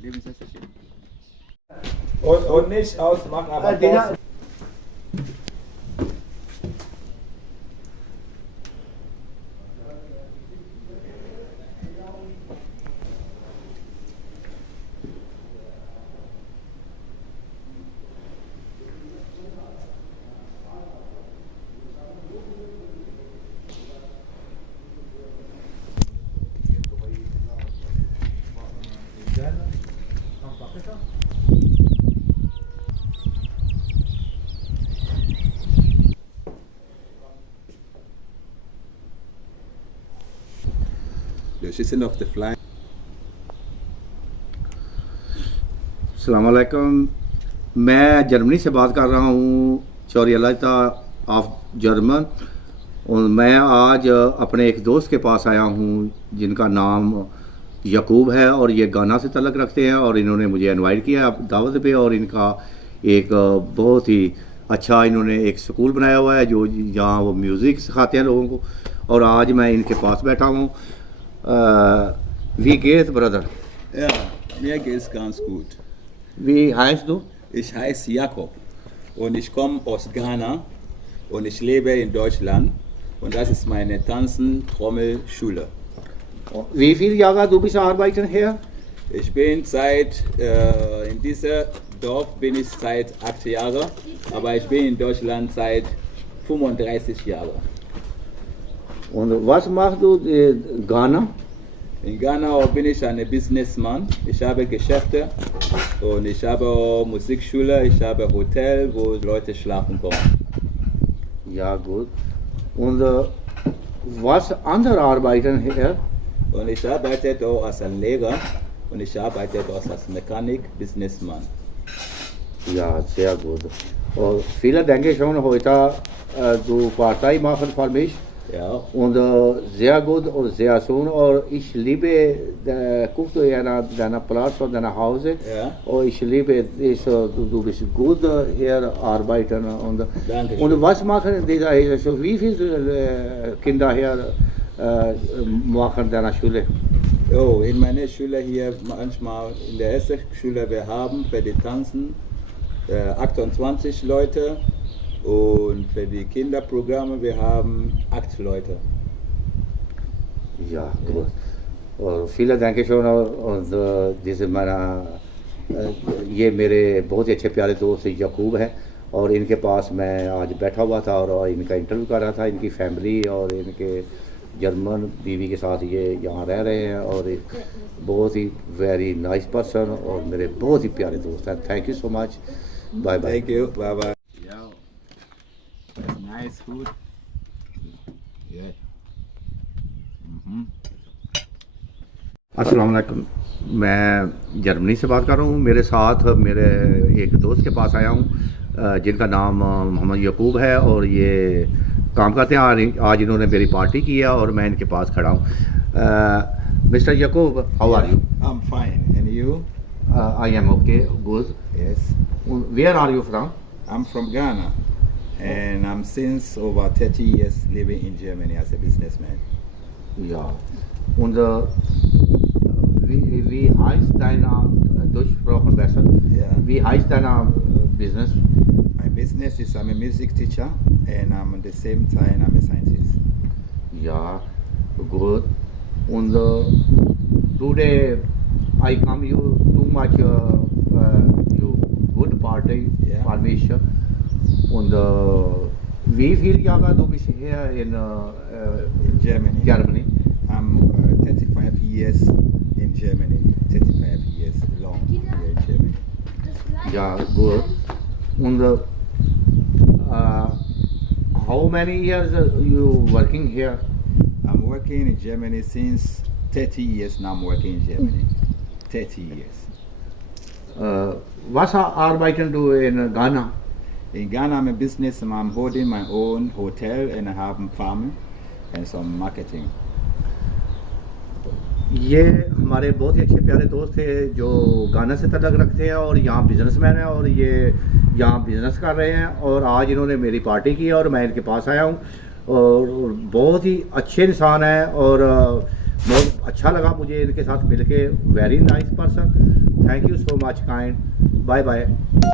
Leben Sie schön. Und nicht ausmachen, aber Dina- The season of the fly. अस्सलामुअलैकुम। मैं जर्मनी से बात कर रहा हूँ, चौरियलाता ऑफ जर्मन। और मैं आज अपने एक दोस्त के पास आया हूँ जिनका नाम यकूब है और ये गाना से तल्लक़ रखते हैं और इन्होंने मुझे इनवाइट किया दावत पे। और इनका एक बहुत ही अच्छा इन्होंने एक स्कूल बनाया हुआ है जो जहाँ वो म्यूज़िक सिखाते हैं लोगों को। और आज मैं इनके पास बैठा हूँ। Wie geht's, Brother? Ja, mir geht's ganz gut. Wie heißt du? Ich heiße Jakob und ich komme aus Ghana und ich lebe in Deutschland und das ist meine Tanzen-Trommelschule. Wie viele Jahre du bist arbeiten hier? Ich bin in diesem Dorf bin ich seit 8 Jahren, aber ich bin in Deutschland seit 35 Jahren. Und was machst du in Ghana? In Ghana bin ich ein Businessman. Ich habe Geschäfte und ich habe Musikschule, ich habe Hotel, wo Leute schlafen kommen. Ja, gut. Und was andere arbeiten hier? Und ich arbeite auch als ein Lehrer und ich arbeite auch als Mechanik, Businessman. Ja, sehr gut. Und viele denken schon heute, du Partei machen für mich. Ja. Und sehr gut und sehr schön. Und ich liebe guckst du deiner Platz und deiner Hause. Ja. Und ich liebe es, du bist gut hier arbeiten. Dankeschön. Und was machen diese hier? So, wie viele Kinder hier machen deiner Schule? Oh, in meiner Schule hier manchmal in der ersten Schule wir haben für die Tanzen 28 Leute. Und für die Kinderprogramme, wir haben 8 Leute. Ja, gut. और फिलहाल देंगे शो और जैसे मेरा ये मेरे बहुत ही अच्छे प्यारे दोस्त यकूब हैं और इनके पास मैं आज बैठा हुआ था और इनका इंटरव्यू कर रहा था। इनकी फैमिली और इनके जर्मन बीवी के साथ ये यहाँ रह रहे हैं और एक बहुत ही वेरी नाइस पर्सन और मेरे बहुत ही प्यारे दोस्त हैं। Thank you so much. Bye bye. Thank you. Bye bye. Nice food. Yeah. अस्सलाम वालेकुम। मैं जर्मनी से बात कर रहा हूँ। मेरे साथ मेरे एक दोस्त के पास आया हूँ जिनका नाम मोहम्मद यकूब है और ये काम करते हैं। आज इन्होंने मेरी पार्टी की है और मैं इनके पास खड़ा हूँ। Mister Yakub, how are you? I'm fine. And you? I am okay, good. Yes. Where are you from? I'm from Ghana. And I'm since over 30 years living in Germany as a businessman. Ja. Und wie heißt dein durchgesprochen besser? Ja. Wie heißt dein Business? My business is I'm a music teacher and I'm at the same time I'm a scientist. Ja, good. Und today I come you too much you good party Yeah. for mich. Und wie viele Jahre du bist hier in Germany. Germany? I'm 35 years in Germany. 35 years long here in Germany. Ja, good. Und how many years you working here? I'm working in Germany since 30 years now. I'm working in Germany. 30 years. Was arbeiten du in Ghana? In Ghana, I'm a businessman. I'm holding my own hotel and I have a farm and some marketing. ये हमारे बहुत ही अच्छे प्यारे दोस्त थे जो गाना से तल्लुक़ रखते हैं और यहाँ बिजनेसमैन हैं और ये यहाँ बिजनेस कर रहे हैं। और आज इन्होंने मेरी पार्टी की और मैं इनके पास आया हूँ और बहुत ही अच्छे इंसान हैं और बहुत अच्छा लगा मुझे इनके साथ मिलके। Very nice person. Thank you so much kind, bye bye.